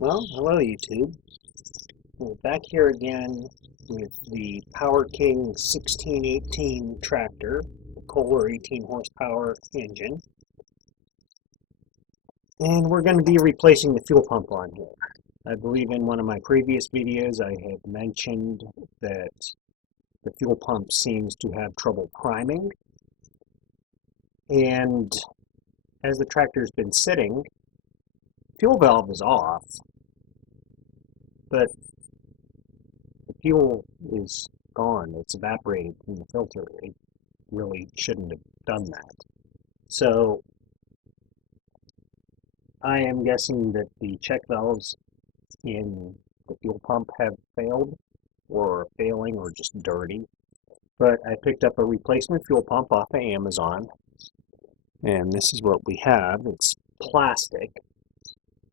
Well, hello YouTube. We're back here again with the Power King 1618 tractor, the Kohler 18 horsepower engine. And we're going to be replacing the fuel pump on here. I believe in one of my previous videos I had mentioned that the fuel pump seems to have trouble priming. And as the tractor's been sitting, the fuel valve is off, but the fuel is gone. It's evaporated from the filter. It really shouldn't have done that. So I am guessing that the check valves in the fuel pump have failed, or are failing, or just dirty. But I picked up a replacement fuel pump off of Amazon, and this is what we have. It's plastic,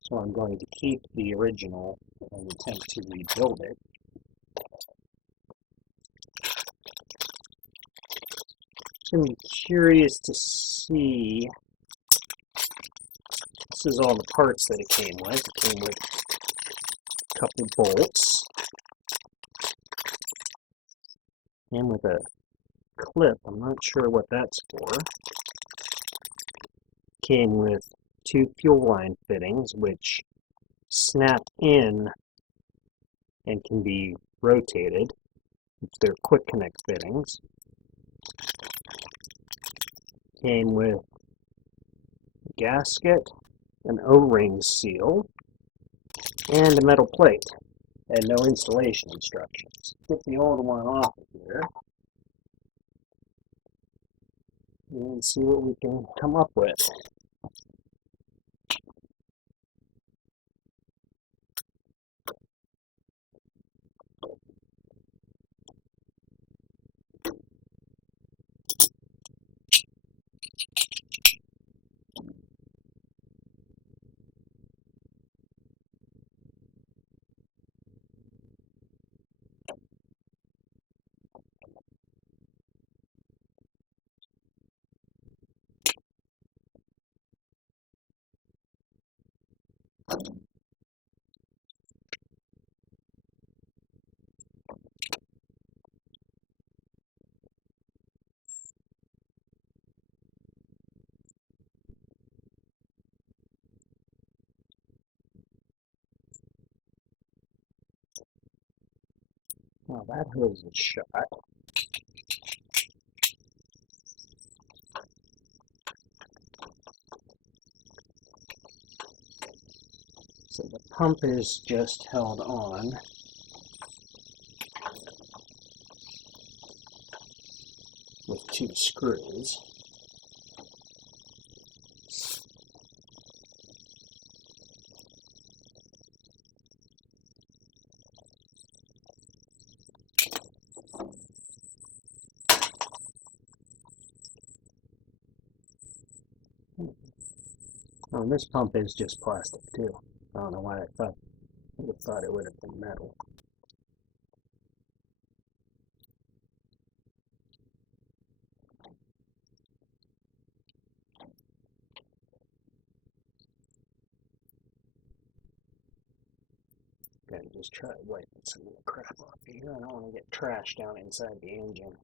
so I'm going to keep the original and attempt to rebuild it. I'm curious to see. This is all the parts that it came with. It came with a couple bolts, and with a clip. I'm not sure what that's for. Came with two fuel line fittings, which snap in and can be rotated. They're quick connect fittings. Came with a gasket, an O-ring seal, and a metal plate, and no installation instructions. Get the old one off of here and see what we can come up with. Now that hose is shut. So the pump is just held on. With two screws. Oh, this pump is just plastic too. I don't know why I would have thought it would have been metal. Gotta just try wiping some of the crap off here. I don't want to get trash down inside the engine.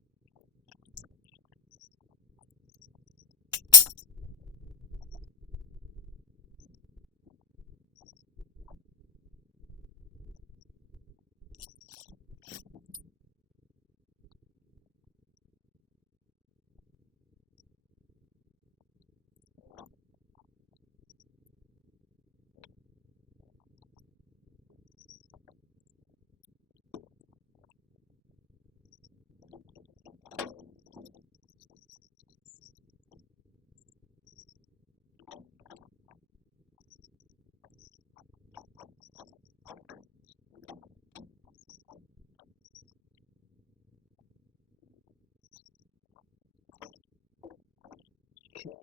Okay.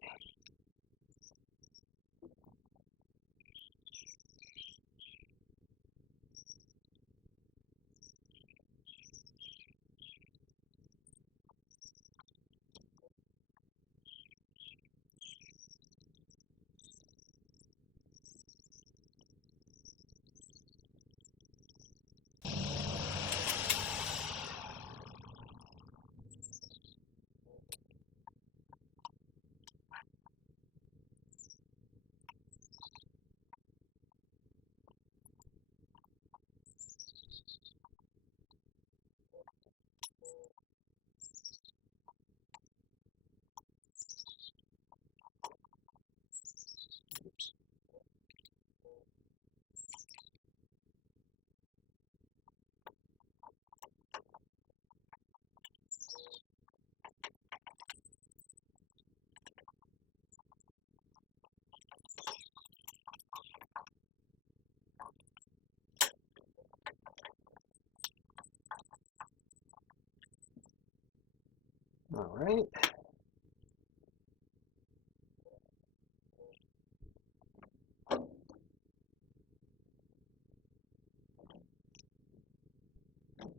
All right.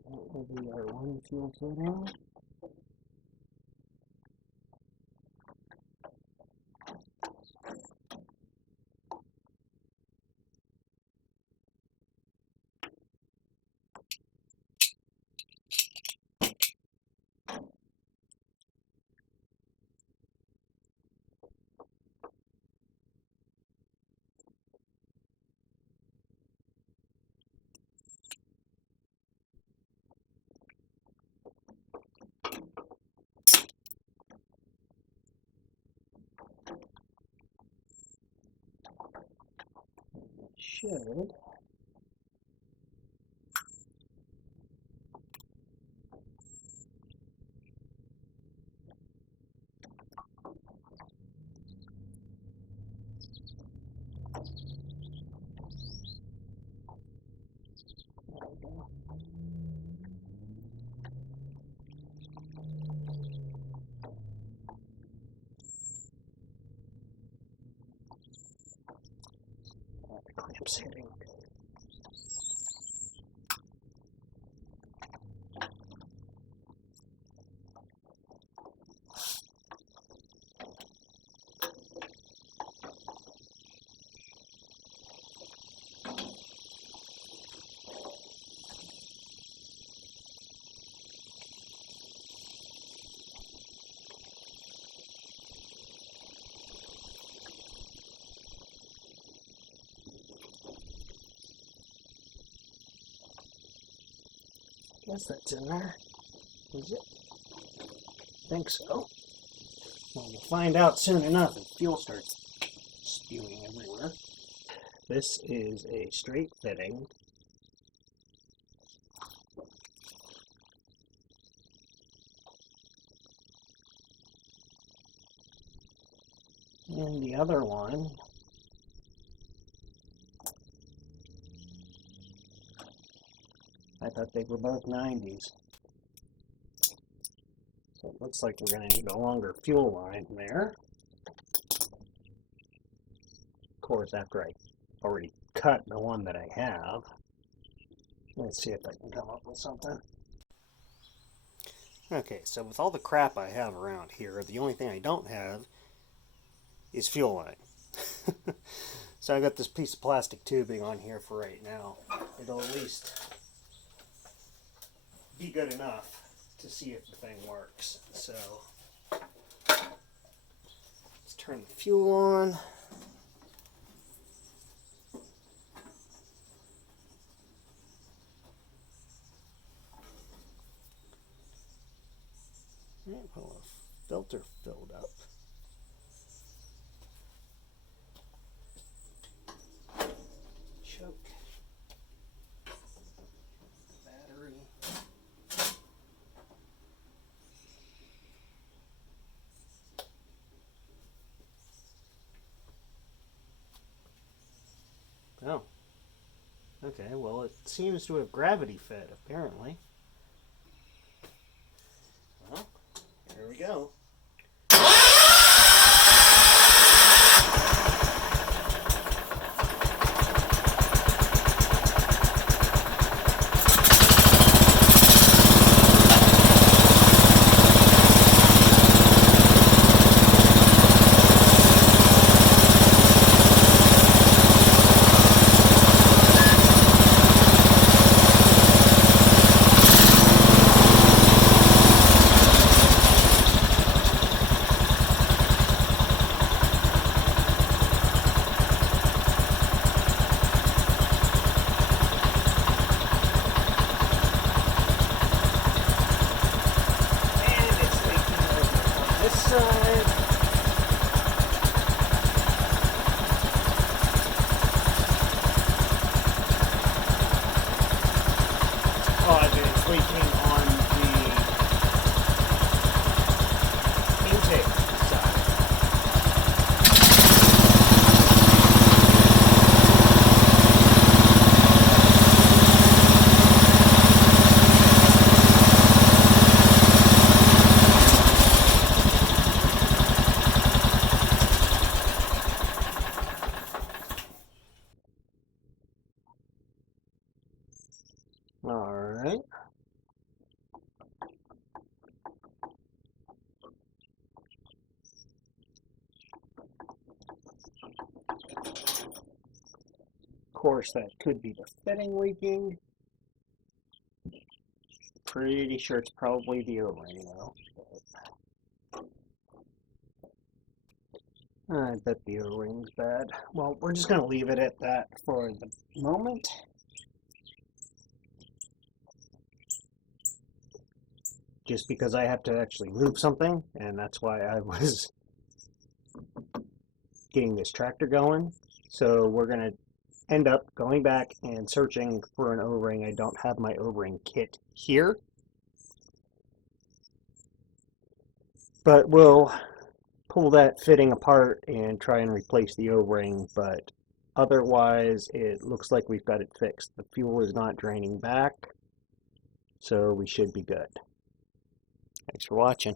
That will be our one fuel setting. Should there we go. The clamps hitting. Guess that's in there. Is it? I think so. Well, we'll find out soon enough if fuel starts spewing everywhere. This is a straight fitting. And the other one I thought they were both 90s. So it looks like we're going to need a longer fuel line there. Of course, after I already cut the one that I have. Let's see if I can come up with something. Okay, so with all the crap I have around here, the only thing I don't have is fuel line. So I got this piece of plastic tubing on here for right now. It'll at least be good enough to see if the thing works. So let's turn the fuel on. Right, well, a filter filled up. Choke. Battery. Oh. Okay, well, it seems to have gravity fed, apparently. Well, here we go. All right. Of course, that could be the fitting leaking. Pretty sure it's probably the O-ring though. I bet the O-ring's bad. Well, we're just going to leave it at that for the moment. Just because I have to actually move something, and that's why I was getting this tractor going. So we're going to end up going back and searching for an O-ring. I don't have my O-ring kit here, but we'll pull that fitting apart and try and replace the O-ring. But otherwise, it looks like we've got it fixed. The fuel is not draining back, so we should be good. Thanks for watching.